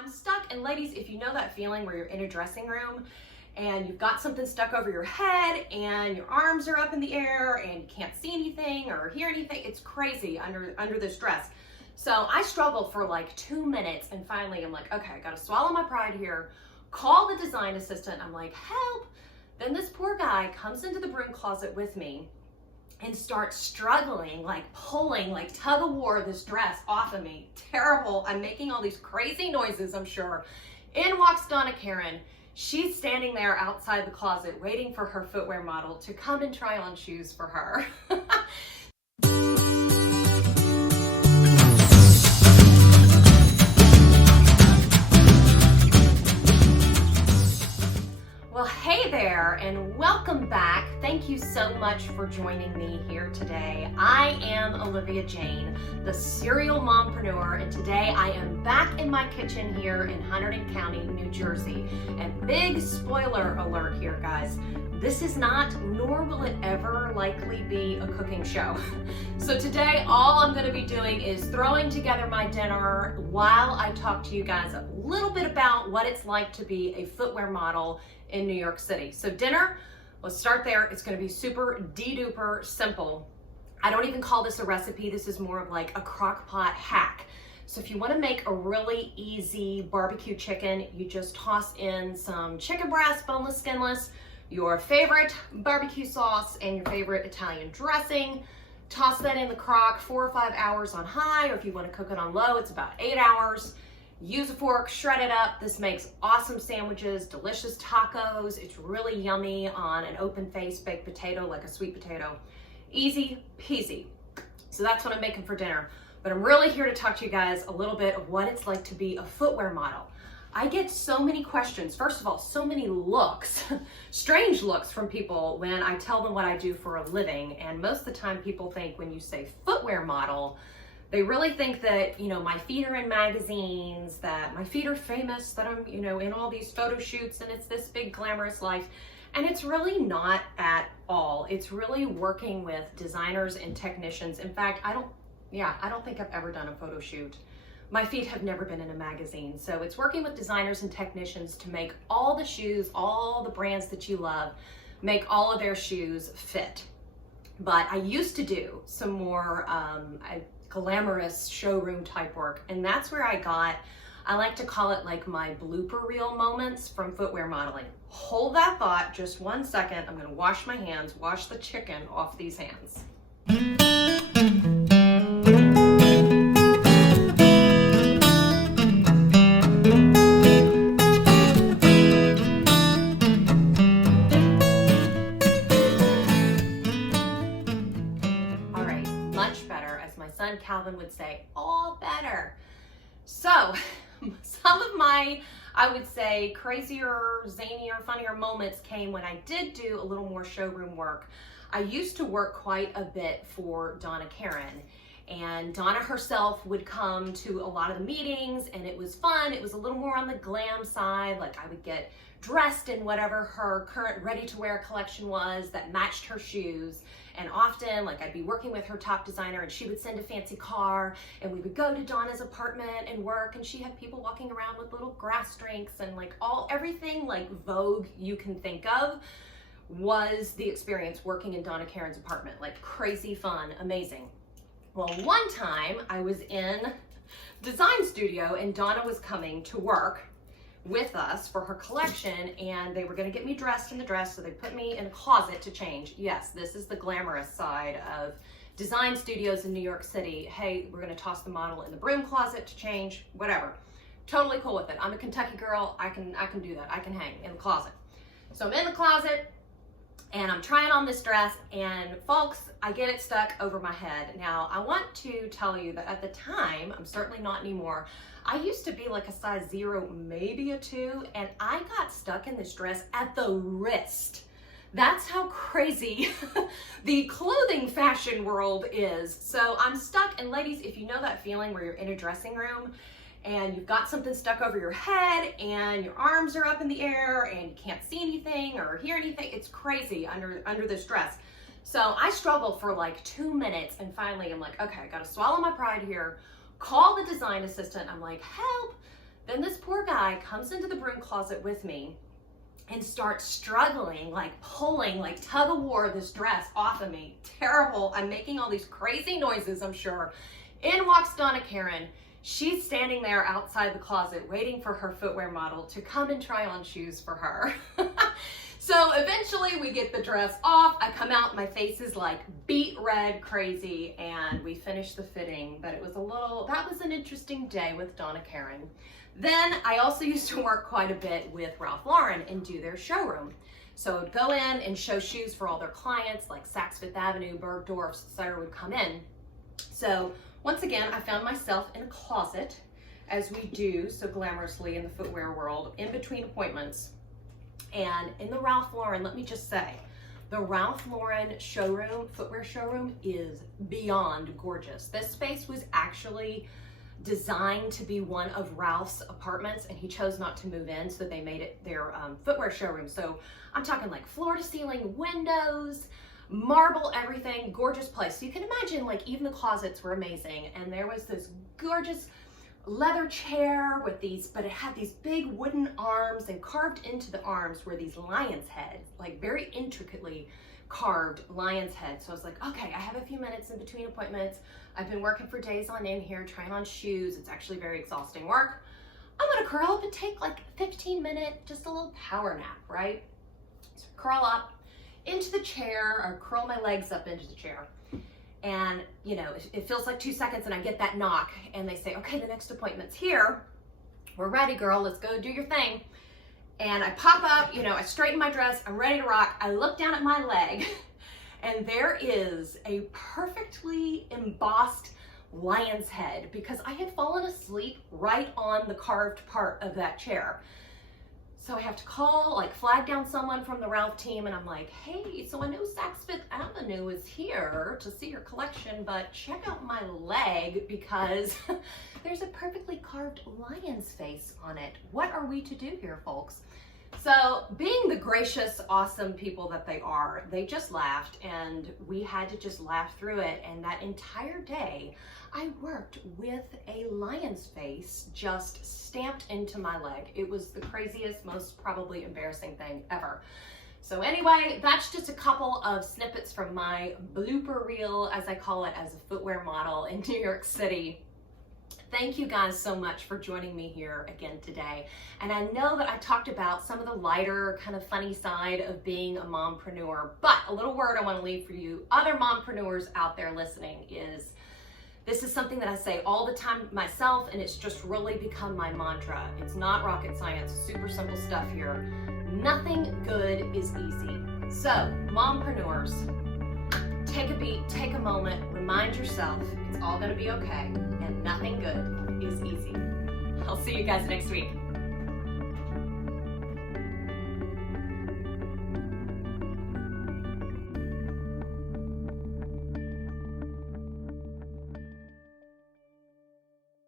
I'm stuck, and ladies, if you know that feeling where you're in a dressing room and you've got something stuck over your head and your arms are up in the air and you can't see anything or hear anything, it's crazy under this dress. So I struggled for like 2 minutes, and finally I'm like, okay, I gotta swallow my pride here, call the design assistant. I'm like, help. Then this poor guy comes into the broom closet with me and starts struggling, like pulling, like tug of war this dress off of me. Terrible. I'm making all these crazy noises, I'm sure. In walks Donna Karen. She's standing there outside the closet waiting for her footwear model to come and try on shoes for her. Well, hey there, and welcome back. Thank you so much for joining me here today. I am Olivia Jane, the serial mompreneur, and today I am back in my kitchen here in Hunterdon County, New Jersey. And big spoiler alert here, guys. This is not, nor will it ever likely be, a cooking show. So today, all I'm gonna be doing is throwing together my dinner while I talk to you guys a little bit about what it's like to be a footwear model in New York City. So dinner, let's start there. It's gonna be super de-duper simple. I don't even call this a recipe. This is more of like a crock pot hack. So if you wanna make a really easy barbecue chicken, you just toss in some chicken breast, boneless, skinless, your favorite barbecue sauce, and your favorite Italian dressing. Toss that in the crock, 4 or 5 hours on high, or if you wanna cook it on low, it's about 8 hours. Use a fork, shred it up. This makes awesome sandwiches, delicious tacos. It's really yummy on an open-faced baked potato, like a sweet potato. Easy peasy. So that's what I'm making for dinner. But I'm really here to talk to you guys a little bit of what it's like to be a footwear model. I get so many questions. First of all, so many looks, strange looks from people when I tell them what I do for a living. And most of the time people think when you say footwear model, they really think that, my feet are in magazines, that my feet are famous, that I'm, in all these photo shoots and it's this big glamorous life. And it's really not at all. It's really working with designers and technicians. In fact, I don't think I've ever done a photo shoot. My feet have never been in a magazine. So it's working with designers and technicians to make all the shoes, all the brands that you love, make all of their shoes fit. But I used to do some more, glamorous showroom type work, and that's where I like to call it like my blooper reel moments from footwear modeling. Hold that thought just 1 second. I'm gonna wash my hands, wash the chicken off these hands. Calvin would say, all better. So some of my, I would say, crazier, zanier, funnier moments came when I did do a little more showroom work. I used to work quite a bit for Donna Karen, and Donna herself would come to a lot of the meetings, and it was fun. It was a little more on the glam side. Like I would get dressed in whatever her current ready-to-wear collection was that matched her shoes. And often, like I'd be working with her top designer and she would send a fancy car and we would go to Donna's apartment and work, and she had people walking around with little grass drinks and like everything like Vogue you can think of was the experience working in Donna Karen's apartment. Like crazy fun, amazing. Well, one time I was in design studio and Donna was coming to work with us for her collection, and they were going to get me dressed in the dress, so they put me in a closet to change. Yes, this is the glamorous side of design studios in New York City. Hey, we're going to toss the model in the broom closet to change, whatever. Totally cool with it. I'm a Kentucky girl. I can do that. I can hang in the closet. So I'm in the closet and I'm trying on this dress, and folks, I get it stuck over my head. Now, I want to tell you that at the time, I'm certainly not anymore, I used to be like a size 0, maybe a 2, and I got stuck in this dress at the wrist. That's how crazy the clothing fashion world is. So I'm stuck, and ladies, if you know that feeling where you're in a dressing room and you've got something stuck over your head and your arms are up in the air and you can't see anything or hear anything, it's crazy under this dress. So I struggled for like 2 minutes, and finally I'm like, okay, I gotta swallow my pride here, call the design assistant. I'm like, help. Then this poor guy comes into the broom closet with me and starts struggling, like pulling, like tug of war this dress off of me. Terrible. I'm making all these crazy noises, I'm sure. In walks Donna Karen. She's standing there outside the closet waiting for her footwear model to come and try on shoes for her. So eventually we get the dress off. I come out, my face is like beet red crazy, and we finish the fitting. But it was that was an interesting day with Donna Karen. Then I also used to work quite a bit with Ralph Lauren and do their showroom. So I'd go in and show shoes for all their clients, like Saks Fifth Avenue, Bergdorf, etc. would come in. So once again, I found myself in a closet, as we do so glamorously in the footwear world, in between appointments. And in the Ralph Lauren, let me just say, the Ralph Lauren showroom, footwear showroom, is beyond gorgeous. This space was actually designed to be one of Ralph's apartments, and he chose not to move in, so they made it their footwear showroom. So I'm talking like floor to ceiling windows, marble, everything, gorgeous place. So you can imagine, like, even the closets were amazing. And there was this gorgeous leather chair with these, but it had these big wooden arms, and carved into the arms were these lion's heads, like very intricately carved lion's heads. So I was like, okay, I have a few minutes in between appointments. I've been working for days on end here, trying on shoes. It's actually very exhausting work. I'm gonna curl up and take like 15-minute, just a little power nap, right? So curl up into the chair, or curl my legs up into the chair. And you know, it feels like 2 seconds and I get that knock, and they say, okay, the next appointment's here. We're ready, girl, let's go do your thing. And I pop up, you know, I straighten my dress, I'm ready to rock. I look down at my leg, and there is a perfectly embossed lion's head, because I had fallen asleep right on the carved part of that chair. So I have to call, like, flag down someone from the Ralph team, and I'm like, hey, so I know Saks Fifth Avenue is here to see your collection, but check out my leg, because there's a perfectly carved lion's face on it. What are we to do here, folks? So being the gracious, awesome people that they are, they just laughed, and we had to just laugh through it. And that entire day, I worked with a lion's face just stamped into my leg. It was the craziest, most probably embarrassing thing ever. So anyway, that's just a couple of snippets from my blooper reel, as I call it, as a footwear model in New York City. Thank you guys so much for joining me here again today. And I know that I talked about some of the lighter, kind of funny side of being a mompreneur, but a little word I want to leave for you other mompreneurs out there listening is, this is something that I say all the time myself, and it's just really become my mantra. It's not rocket science, super simple stuff here. Nothing good is easy. So, mompreneurs, take a beat, take a moment, remind yourself it's all gonna be okay, and nothing good is easy. I'll see you guys next week.